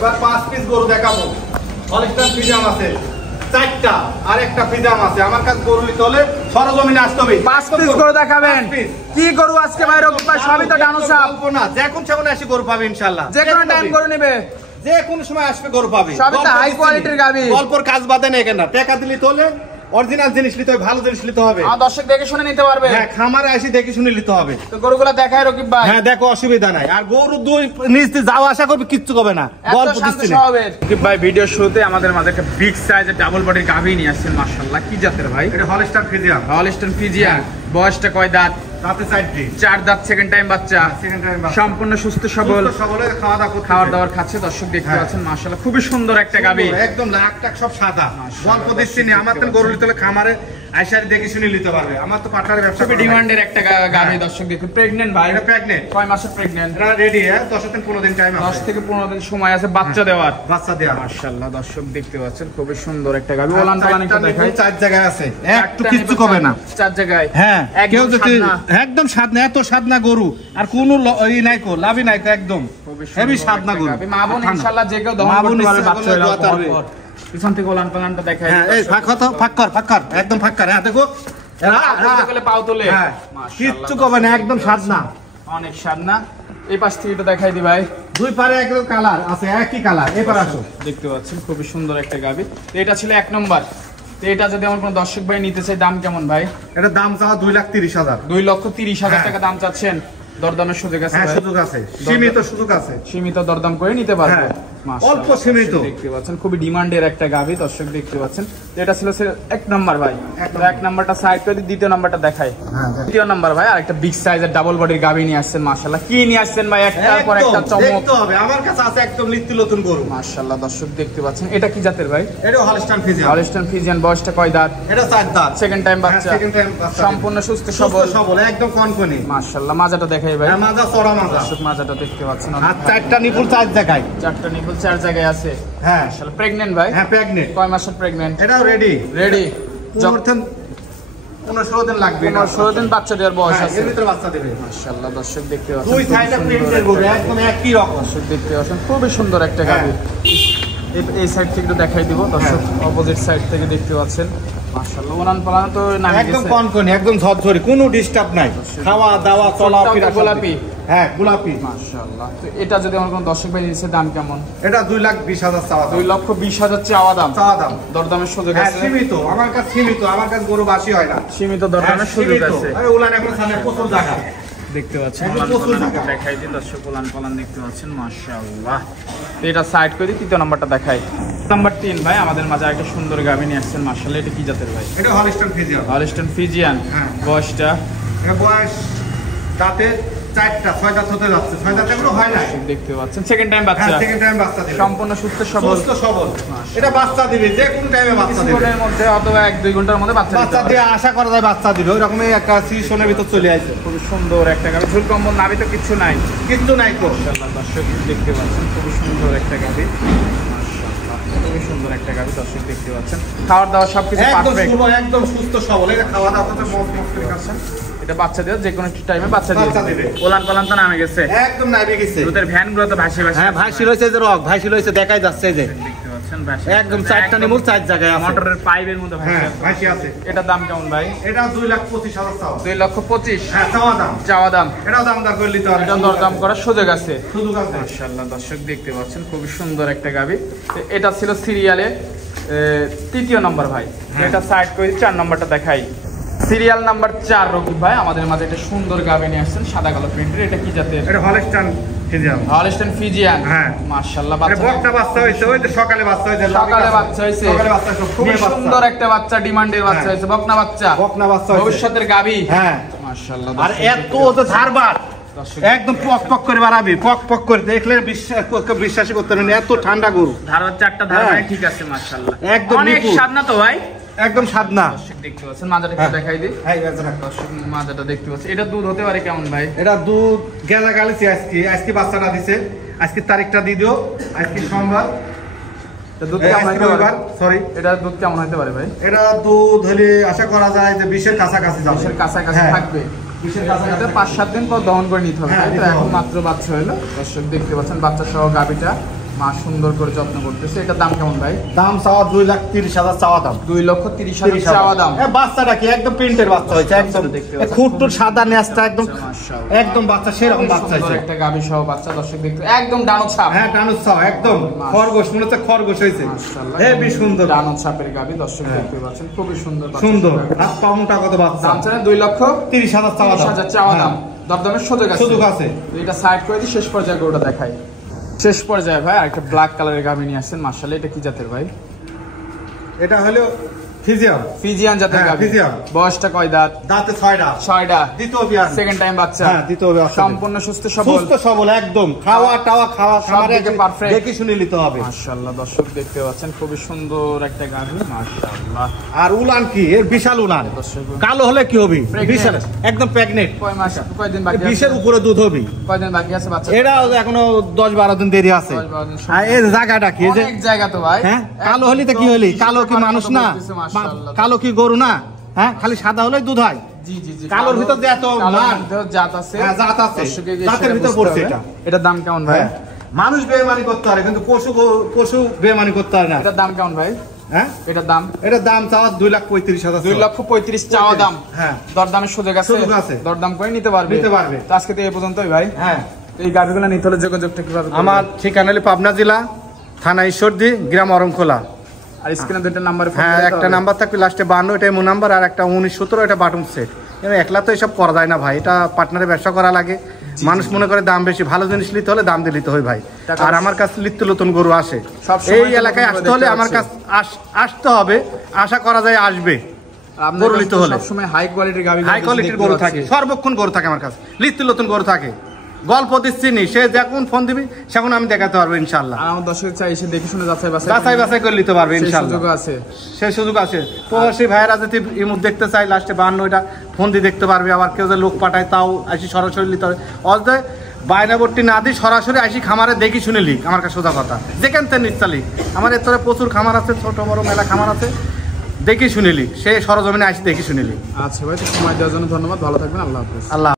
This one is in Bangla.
এবার 5 পিস গরু দেখাবো। হলস্টাইন ফ্রিজিয়ান আছে 4টা, আর একটা ফ্রিজিয়ান আছে। আমার কাছে গরু নিতে হলে সরজমিনে আসতে হবে। 5 পিস গরু দেখাবেন। কি গরু আজকে ভাই? রকি ভাই সবই তো ডানোসা। না, যখন সেখানে এসে গরু পাবে ইনশাআল্লাহ। যে কোনো টাইম গরু নেবে, যে কোনো সময় আসবে গরু পাবে। সবই তো হাই কোয়ালিটির গাবি। অল্পর কাজ বাদে নেই কেন, টাকা দিলে তো হলে অরিজিনাল জিনিস নিতে হবে, ভালো জিনিস নিতে হবে। আমার দর্শক দেখে শুনে নিতে পারবে। হ্যাঁ, খামারে এসে দেখে শুনে নিতে হবে। তো গরুগুলো দেখায় রকিব ভাই। হ্যাঁ, দেখো অসুবিধা নাই। আর গরু দুই নিচ দিয়ে যাওয়া আসা করবে, কিচ্ছু হবে না। গল্প দিচ্ছি না রকিব ভাই। ভিডিও শুরুতে আমাদের মাঝে একটা বিগ সাইজের ডাবল বডির গাভী নিয়ে আসছেন। মাশাআল্লাহ, কি জাতের ভাই? এটা হলস্টাইন ফ্রিজিয়ান। Holstein Friesian. বয়সটা কয় দাঁত? দাঁতে 4টি। 4 দাঁত, সেকেন্ড টাইম বাচ্চা। সেকেন্ড টাইম বাচ্চা। সম্পূর্ণ সুস্থ সবল, খাওয়া দাওয়ার খাচ্ছে। দর্শক দেখতে পাচ্ছেন মাশাআল্লাহ, খুবই সুন্দর একটা গাভী। একদম লাখ টাক সব সাদা। গল্প দিচ্ছি না। আমার তো গরু নিতে হলে খামারে আইসারি দেখে শুনে নিতে পারবে। আমার তো পার্টনারের ব্যবসা, খুবই ডিমান্ডের একটা গাভী। দর্শক দেখুন, প্রেগন্যান্ট ভাই। এটা প্রেগন্যান্ট। কয় মাসের প্রেগন্যান্ট? এটা রেডি। 10 থেকে 15 দিন টাইম আছে। 10 থেকে 15 দিন সময় আছে বাচ্চা দেওয়ার। বাচ্চা দেওয়া। মাশাআল্লাহ, দর্শক দেখতে পাচ্ছেন খুবই সুন্দর একটা গাভী। ওলান পালান একটু দেখাই। 4 জায়গায় আছে, একটু কিচ্ছু হবে না। 4 জায়গায়। হ্যাঁ, কেউ যদি একদম সাদনা, এত সাদনা গরু আর কোন ই নাই কো, লাভই নাই কো, একদম হেভি সাদনা গরু। মা বোন ইনশাআল্লাহ যে কেউ দহন করতে পারবে বাচ্চা হলে। পিছন থেকে ওলান পালানটা দেখাই। হ্যাঁ, এই ফাঁক কর একদম ফাঁক কর। হ্যাঁ, দেখো পাও তোলে। হ্যাঁ, কিচ্ছু হবে না, একদম সাদনা, অনেক সাদনা। এই পাশ থেকে একটু দেখাই দি ভাই। দুই পারে একদম কালার আছে, একই কালার। এবার আসো, দেখতে পাচ্ছেন খুবই সুন্দর একটা গাভী। এটা ছিল 1 নম্বর। তো এটা যদি আমার কোনো দর্শক ভাই নিতে চাই, দাম কেমন ভাই? এটা দাম চাওয়া 2,30,000। 2,30,000 টাকা দাম চাচ্ছেন। দরদামের সুযোগ আছে? হ্যাঁ, সুযোগ আছে, সীমিত সুযোগ আছে। সীমিত দরদাম করে নিতে পারবে। অল্প সীমিত। দেখতে পাচ্ছেন খুবই ডিমান্ডের একটা গাভী। দর্শক দেখতে পাচ্ছেন এটা ছিল 1 নাম্বার ভাই। 1 নাম্বারটা সাইড করে দ্বিতীয় নাম্বারটা দেখাই। দ্বিতীয় নাম্বার ভাই আরেকটা বিগ সাইজের ডাবল বডির গাভী নিয়ে আসছেন। মাশাআল্লাহ, কি নিয়ে আসছেন ভাই? একটার পর একটা চমক দেখতে হবে। আমার কাছে আছে একদম নিত্য নতুন গরু। মাশাআল্লাহ, দর্শক দেখতে পাচ্ছেন। এটা কি জাতের ভাই? এটা হলস্টাইন ফ্রিজিয়ান। Holstein Friesian. বয়সটা কয় দাঁত? এটা 4 দাঁত, সেকেন্ড টাইম বাচ্চা। সেকেন্ড টাইম বাচ্চা। সম্পূর্ণ সুস্থ সবল, একদম কনকনি। মাশাআল্লাহ, মাজাটা দেখাই ভাই। মাজা চড়া মাজা। দর্শক মাজাটা দেখতে পাচ্ছেন। আর 4টা নিপুল 4 জায়গায়। 4টা নিপুল 4 জায়গায় আছে। হ্যাঁ, মাশাআল্লাহ। প্রেগন্যান্ট ভাই? হ্যাঁ, প্রেগন্যান্ট। কয় মাসের প্রেগন্যান্ট? এটাও রেডি। 15-16 দিন লাগবে। 15-16 দিন বাচ্চা দেওয়ার বয়স আছে। এর ভিতরে বাচ্চা দেবে। মাশাআল্লাহ, দর্শক দেখতে পাচ্ছেন। দুই সাইডে প্রিন্টের গরু, একদম একই রকম। দর্শক দেখতে পাচ্ছেন খুবই সুন্দর একটা গাভী। এই সাইড থেকে একটু দেখাই দিব দর্শক। অপোজিট সাইড থেকে দেখতে পাচ্ছেন মাশাআল্লাহ, ওলান পালান তো নামে একদম গেছে। কনকনি, একদম ঝরঝরে, কোনো ডিস্টার্ব নাই। খাওয়া দাওয়া চলাফেরা গোলাপি। হ্যাঁ, গোলাপি। মাশাআল্লাহ। তো এটা যদি আমার কোনো দর্শক ভাই নিচ্ছে, দাম কেমন? এটা 2,20,000 চাওয়া দাম। 2,20,000 চাওয়া দাম। দরদামের সুযোগ আছে? সীমিত। আমার কাছে সীমিত। আমার কাছে গরু বাসি হয় না। সীমিত দরদামের সুযোগ আছে। আরে ওলান এখন সামনে প্রচুর জায়গা দেখতে পাচ্ছেন। দেখাই দিন দর্শক, ওলান পালান দেখতে পাচ্ছেন। মাশাআল্লাহ। এটা সাইড করে দিই, তৃতীয় নাম্বারটা দেখাই। নাম্বার 3 ভাই আমাদের মাঝে একটা সুন্দর গাভী নিয়ে আসছেন। মাশাআল্লাহ, এটা কি জাতের ভাই? এটা হলস্টাইন ফ্রিজিয়ান। Holstein Friesian. বয়সটা? এটা বয়স দাঁতে 4টা, 6 দাঁত হতে যাচ্ছে। 6 দাঁত এগুলো হয় না। দেখতে পাচ্ছেন সেকেন্ড টাইম বাচ্চা। হ্যাঁ, সেকেন্ড টাইম বাচ্চা দিবে। সম্পূর্ণ সুস্থ সবল। এটা বাচ্চা দিবে, যে কোন টাইমে বাচ্চা দিবে। কিছুক্ষণের মধ্যে অথবা 1-2 ঘন্টার মধ্যে বাচ্চা দিয়ে আশা করা যায় বাচ্চা দিবে। ওই রকমই একটা সিজনের ভিতর চলে আসে। খুব সুন্দর একটা গাভী। ঝুল কম্বল নাভি তো কিছু নাই। কিন্তু নাই তো। মাশাআল্লাহ, দর্শক দেখতে পাচ্ছেন খুব সুন্দর একটা গাভী। মাশাআল্লাহ, খুব সুন্দর একটা গাভী। দর্শক দেখতে পাচ্ছেন খাওয়া দাওয়া সবকিছু পারফেক্ট, একদম সুস্থ সবল। এটা খাওয়া দাওয়া করতে মস্ত করে খাচ্ছেন। এটা বাচ্চা দেয় যে কোনো টাইমে বাচ্চা দিবে। ওলান পালান তো নামে গেছে, একদম নামে গেছে। দুধের ভ্যানগুলো তো ভাসি। হ্যাঁ, ভাসি রয়েছে যে রক, ভাসি রয়েছে, দেখাই যাচ্ছে যে দেখতে পাচ্ছেন একদম 4টা নিমুল 4 জায়গায় আছে। মোটরের পাইপের মধ্যে ভাসি আছে। এটা দাম কেমন ভাই? এটা 2,25,000 চাওয়া। 2,25,000? হ্যাঁ, চাওয়া দাম। এটাও দাম দর করে নিতে হবে। এটা দরদাম করার সুযোগ আছে। মাশাআল্লাহ, দর্শক দেখতে পাচ্ছেন খুব সুন্দর একটা গাভী। এটা ছিল সিরিয়ালে 3য় নম্বর ভাই। এটা সাইড করে 4 নম্বরটা দেখাই। সিরিয়াল নাম্বার 4 রকিব ভাই আমাদের মাঝে একটা সুন্দর গাভী নিয়ে আসছেন, সাদা কালো প্রিন্টের। এটা কি জাতের? এটা হলস্টাইন ফ্রিজিয়ান। Holstein Friesian. হ্যাঁ, মাশাআল্লাহ। বাচ্চা হইছে, ওই যে সকালে বাচ্চা হইছে। সকালে বাচ্চা হইছে। খুব সুন্দর একটা বাচ্চা, ডিমান্ডের বাচ্চা হইছে। বকনা বাচ্চা ভবিষ্যতের গাভী। হ্যাঁ, মাশাআল্লাহ। আর এত তো ধারবার, একদম পক পক করে বাড়াবি, পক পক করে দেখলে বিশ্বাসই করতে পারেন। এত ঠান্ডা গরু। ধারবার 4টা ধারবার ঠিক আছে। মাশাআল্লাহ, একদম অনেক সাদনা তো ভাই। একদম সাদনা। দর্শক দেখতে পাচ্ছেন মাজাটা একটু দেখাই দিই। দর্শক মাজাটা দেখতে পাচ্ছেন। এটা দুধ হতে পারে কেমন ভাই? এটা দুধ গেলা গালিছি আজকে বাচ্চাটা দিছে। আজকে তারিখটা দিয়ে দিও। আজকে সোমবার। দুধ কেমন হতে পারে? সরি, এটা দুধ কেমন হতে পারে ভাই? এটা দুধ হলে আশা করা যায় যে 20 এর কাছাকাছি যাবে। 20 এর কাছাকাছি থাকবে। 20 এর কাছাকাছি 5-7 দিন পর দহন করে নিতে হবে। তো এখন মাত্র বাচ্চা হলো। দর্শক দেখতে পাচ্ছেন বাচ্চা সহ গাভীটা মা সুন্দর করে যত্ন করতেছে। এটার দাম কেমন ভাই? দাম চাওয়া 2,30,000 চাওয়া দাম। 2,30,000 চাওয়া দাম। বাচ্চাটা কি একদম প্রিন্টের বাচ্চা হয়েছে, একদম খুঁটটুর সাদা নেস্তা, একদম একদম বাচ্চা সেরকম বাচ্চা হয়েছে। একটা গাভী সহ বাচ্চা, দর্শক দেখতে একদম ডানো ছাপ। হ্যাঁ ডানো ছাপ, একদম খরগোশ, মনে হচ্ছে খরগোশ হয়েছে। মাশাআল্লাহ হেবি সুন্দর ডানো ছাপের গাভী, দর্শক দেখতে পাচ্ছেন খুবই সুন্দর সুন্দর। হাত পা মোটা কত বাচ্চা। দাম চাই 2,30,000 চাওয়া দাম। দরদামের সুযোগ আছে। এটা সাইড করে দিই, শেষ পর্যায়ে গরুটা দেখাই। শেষ পর্যায়ে ভাই আরেকটা ব্ল্যাক কালারের গাভী নিয়ে আসছেন। মাশাআল্লাহ, এটা কি জাতের ভাই? এটা হলো ফিজিয়ান। ফিজিয়ান জাতের গাভী। ফিজিয়ান। বয়সটা কয় দাঁত? দাঁতে 6টা। 6টা। দ্বিতীয় বিয়ান। সেকেন্ড টাইম বাচ্চা। হ্যাঁ দ্বিতীয় বিয়ান। সম্পূর্ণ সুস্থ সবল। সুস্থ সবল একদম। খাওয়া খামারে পারফেক্ট। দেখে শুনে নিতে হবে। মাশাআল্লাহ, দর্শক দেখতে পাচ্ছেন খুবই সুন্দর একটা গাভী। মাশাআল্লাহ। আর উলান কি এর বিশাল উলান। কালো হলে কি হবে? বিশাল একদম প্রেগনেন্ট। কয় মাস কয়দিন বাকি আছে? 20 এর উপরে দুধ হবে। কয়দিন বাকি আছে বাচ্চা? এটা এখনো 10-12 দিন দেরি আছে। আর এই জায়গাটা কি? অনেক জায়গা তো ভাই। হ্যাঁ কালো হলে তো কি হলি? কালো কি মানুষ না? কালো কি গরু না? হ্যাঁ খালি সাদা হলে দুধ হয়। জি জি জি। কালোর ভিতর যে এত মান জাত আছে। হ্যাঁ জাত আছে। জাতের ভিতর পড়ছে এটা। এটার দাম কেমন ভাই? মানুষ বেইমানি করতে পারে কিন্তু পশু বেইমানি করতে পারে না। এটার দাম কেমন ভাই? হ্যাঁ এটার দাম চাওয়া 2,35,000। 2,35,000 চাওয়া দাম। হ্যাঁ দরদামের সুযোগ আছে। দরদাম করে নিতে পারবে। তো আজকে তো এই পর্যন্তই ভাই। হ্যাঁ এই গাভীগুলো নিতে হলে যোগাযোগটা কিভাবে করবে? আমার ঠিকানা হলো পাবনা জেলা, থানা ঈশ্বরদী, গ্রাম অরংখোলা। আর স্ক্রিনে দুটো নাম্বার। হ্যাঁ একটা নাম্বার থাকবে লাস্টে 52, এটা এমন নাম্বার, আর একটা 1917, এটা বাটন সেট। একলা তো এসব করা যায় না ভাই, এটা পার্টনারে ব্যবসা করা লাগে। মানুষ মনে করে দাম বেশি, ভালো জিনিস নিতে হলে দাম দিতে হয় ভাই। আর আমার কাছে নিত্য নতুন গরু আসে। এই এলাকায় আসতে হলে আমার কাছে আসতে হবে, আশা করা যায় আসবে। গরু নিতে হলে সবসময় হাই কোয়ালিটির গাভী, হাই কোয়ালিটির গরু থাকে, সর্বক্ষণ গরু থাকে আমার কাছে, নিত্য নতুন গরু থাকে। গল্প দিচ্ছি নি, সে যখন ফোন দিবি সেখন আমি দেখাতে পারবো ইনশাআল্লাহ। আমার দর্শক চাই এসে দেখে শুনে যাচাই বাছাই করে নিতে পারবে ইনশাআল্লাহ। সেই সুযোগ আছে। প্রবাসী ভাইয়েরা যদি ইমুদ দেখতে চাই লাস্টে 52, ফোন দিয়ে দেখতে পারবে। আবার কেউ যে লোক পাঠায় তাও আসি সরাসরি নিতে হবে। অযথায় বায়নাবর্তী না দিই, সরাসরি আসি খামারে দেখি শুনে লিখ। আমার কাছে সোজা কথা, যেখান থেকে নিচ্ছা লিখ। আমার এর প্রচুর খামার আছে, ছোট বড় মেলা খামার আছে, দেখি শুনে লিখ। সে সরজমিনে আসি দেখি শুনে লিখ। আচ্ছা ভাই, সময় দেওয়ার জন্য ধন্যবাদ। ভালো থাকবেন। আল্লাহ হাফেজ। আল্লাহ।